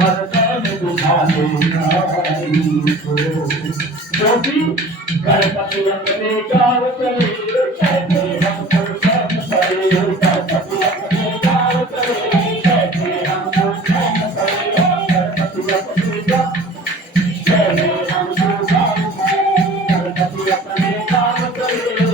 हर दम बुझाने आई को क्योंकि गणपति अपने गाँव चले कहते हमको सब करे गणपति अपने गाँव चले कहते हमको सब करे गणपति अपने गाँव चले हमको गाँव चले गणपति अपने गाँव चले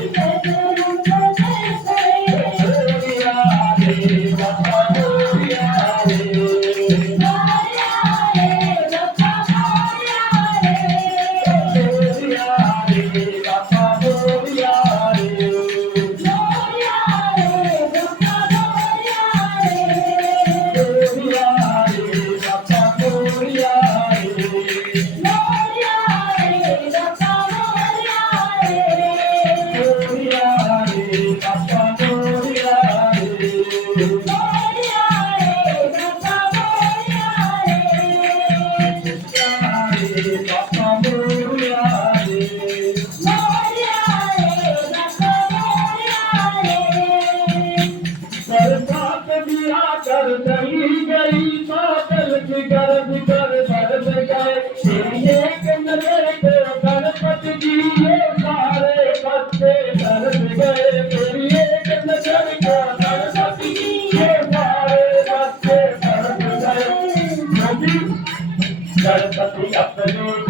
कर चली गई बादल की गर्द कर बरस गए तेरी एक नजर को गणपति जी ये सारे बच्चे बरस गए तेरी एक नजर को गणपति जी ये सारे बच्चे बरस गए गणपति अपने